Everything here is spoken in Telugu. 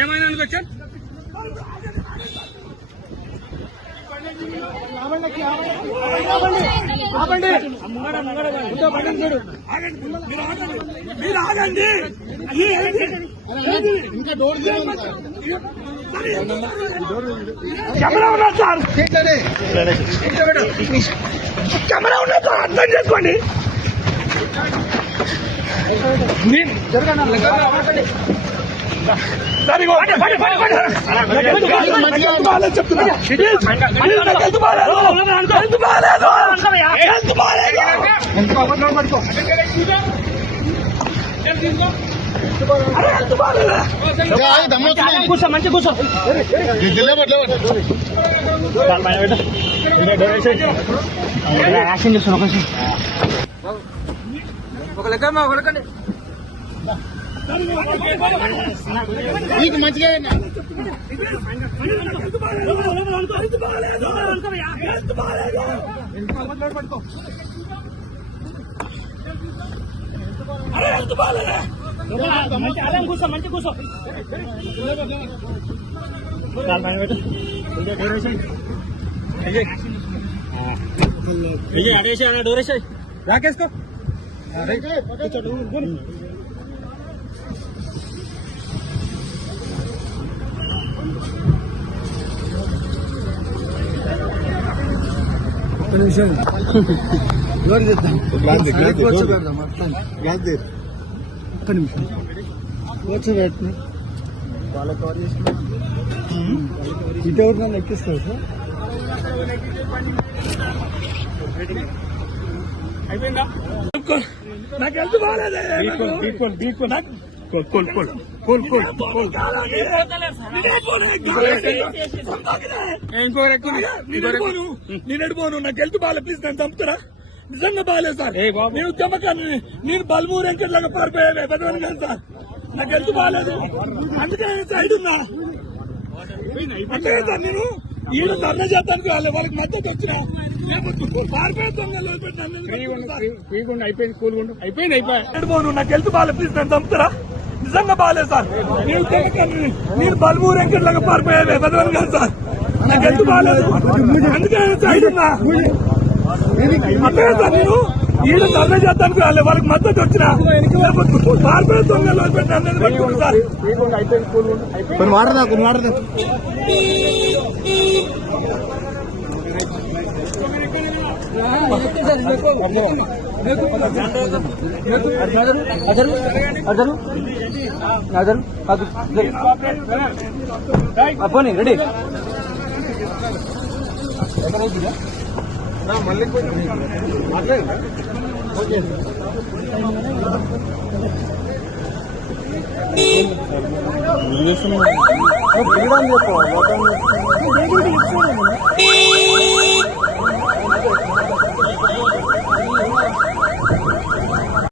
ఏమైనా అనుకోవచ్చు మీరు ఆగండి. కెమెరా ఉన్నా సార్, కెమెరా ఉన్నా సార్, అర్థం చేసుకోండి. చెప్తున్నా కూర్చో, మంచి కూర్చో. యాక్షన్ చేస్తున్నా ఒక లెక్క ఒక లెక్కండి మంచిగా కూర్చో, మంచి కూర్చో. అడేసి డోరేసాయి రాకేసుకో. ఒక్క నిమిషం కూర్చోబెట్టిన వాళ్ళ కవర్ చేసి ఇటు నన్ను ఎక్కిస్తారు సార్. అయిపోయిందా? నాకు హెల్త్ బాగాలేదే. నేనెడిపోను. నాకు హెల్త్ బాగాలేదు, ప్లీజ్ నన్ను చంపుతారా? నిజంగా బాగాలేదు సార్. నేను ఉద్యమకాన్ని, నేను బల్మూరు వెంకట్లాగా పారిపోయాను పెద్దవాళ్ళు కాదు సార్. నాకు హెల్త్ బాగాలేదు, అందుకే సైడ్ ఉన్నా. అంతే సార్, నేను ఈయన ధర్నా చేస్తానికి వాళ్ళకి మద్దతు వచ్చినా అయిపోయాను. నాకు హెల్త్ బాగాలేదు, ప్లీజ్ నన్ను చంపుతారా? నిజంగా బాగాలేదు సార్. నేను బల్మూరు వెంకట్లాగా పారిపోయాను పెద్దవాళ్ళు కాదు సార్. నాకు హెల్త్ బాగాలేదు, అందుకే సైడ్ ఉన్నా. అంతే సార్, నేను ఈయన ధర్నా చేస్తానికి వాళ్ళకి మద్దతు వచ్చినా పారిపోయే దొంగలు సార్. పోనీ రెడీ మళ్ళీ మాట్లాడండి.